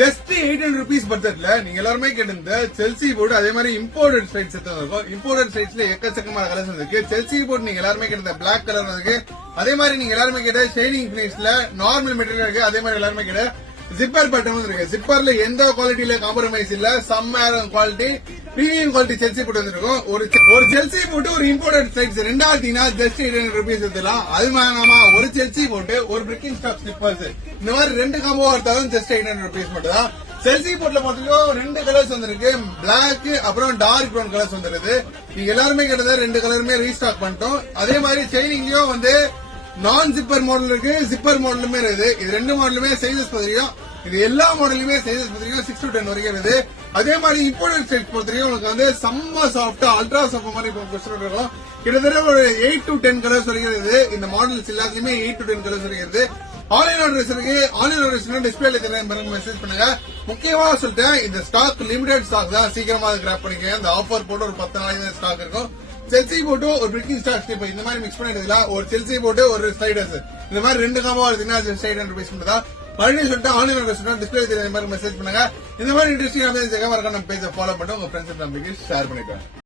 Just 800 rupees பட்ஜெட்ல நீங்க எல்லாருமே கேட்டிருந்த செல்சி போர்டு அதே மாதிரி இம்போர்டட் ஸ்டைட்ஸ் இருக்கும். இம்போர்டட் ஸ்டைட்ஸ்ல எக்கச்சக்கமான கலர்ஸ் இருக்கு. செல்சி போர்டு நீங்க எல்லாருமே கேட்ட பிளாக் கலர் இருக்கு. அதே மாதிரி நீங்க எல்லாருமே கேட்ட ஷைனிங் பினிஷ்ல நார்மல் மெட்டீரியல் இருக்கு. அதே மாதிரி எல்லாருமே கேட்ட ஜிப்பர் பட்டன் இருக்கு. ஜிப்பர்ல எந்த குவாலிட்டியில காம்ப்ரமைஸ் இல்ல, செம்ம குவாலிட்டி, பிரீமியம் குவாலிட்டி செல்சி போட்டு வந்துருக்கும். ஒரு செல்சி போட்டு ஒரு இம்போர்டட் ஸ்டைட்ஸ் ரெண்டாவதுனா ஜஸ்ட் 800 rupees எடுத்துலாம். அது வேணாமா, ஒரு செல்சி போட்டு ஒரு பிரிக்கிங் ஸ்டாப் ஸ்லிப்பர்ஸ் இந்த மாதிரி 2 காம்போ எடுத்தாலும் ஜஸ்ட் 800 rupees மட்டும் தான். செல்சி போர்ட்ல பாத்தீங்கன்னா 2 கலர்ஸ் வந்திருக்கு. பிளாக் அப்புறம் டார்க் ப்ரௌன் கலர்ஸ் வந்துருது. நீங்க எல்லாருமே கேட்டதை 2 கலருமே ரீஸ்டாக் பண்ணிட்டோம். அதே மாதிரி செயினிங்லயும் வந்து நான் ஜிப்பர் மாடல் இருக்கு, ஜிப்பர் மாடலுமே இருக்குது. இது 2 மாடலுமே சைசஸ் பத்திரியும், இது எல்லா மாடலுமே சைசஸ் பத்திரியும் 6 to 10 வரைக்கும் இருக்குது. அதே மாதிரி இம்போர்டட் ஸ்டைட் பொறுத்தவரைக்கும் உங்களுக்கு வந்து செம்ம சாஃப்டா அல்ட்ரா சாஃப்ட் மாதிரி இருக்கும். கிட்டத்தட்ட ஒரு 8 to 10 கலர்ஸ் வரைக்கும் இருக்குது. இந்த மாடல்ஸ் எல்லாத்துலயுமே 8 to 10 கலர்ஸ் வரைக்கும் இருக்குது. ஆன்லைன் ஆர்டர்ஸ் இருக்கு. ஆன்லைன் ஆர்டர்ஸ் டிஸ்பிளேல தெரியும், மெசேஜ் பண்ணுங்க. முக்கியமா சொல்லிட்டேன், இந்த ஸ்டாக் லிமிடெட் ஸ்டாக் தான், சீக்கிரமா கிராப் பண்ணிக்க. இந்த ஆஃபர் போட்டு ஒரு 10 நாளைக்கு ஸ்டாக் இருக்கும். செல்சி போட்டு ஒரு பிரிக்கிங் ஸ்டாக் ஸ்லிப் இந்த மாதிரி மிக்ஸ் பண்ணிடுதுல, ஒரு செல்சி போட்டு ஒரு ஸ்லைடர்ஸ் இந்த மாதிரி 2 காம்போ வருதுன்னா 800 rupees மட்டும் தான். மறுபடியும் சொல்லிட்டு ஆன்லைன் ஆர்டர்ஸ் டிஸ்பிளே தெரியும் மெசேஜ் பண்ணுங்க. இந்த மாதிரி இன்ட்ரெஸ்டிங் நம்ம பேஜை ஃபாலோ பண்ணிட்டு உங்க ஃப்ரெண்ட்ஸ் ஷேர் பண்ணிட்டு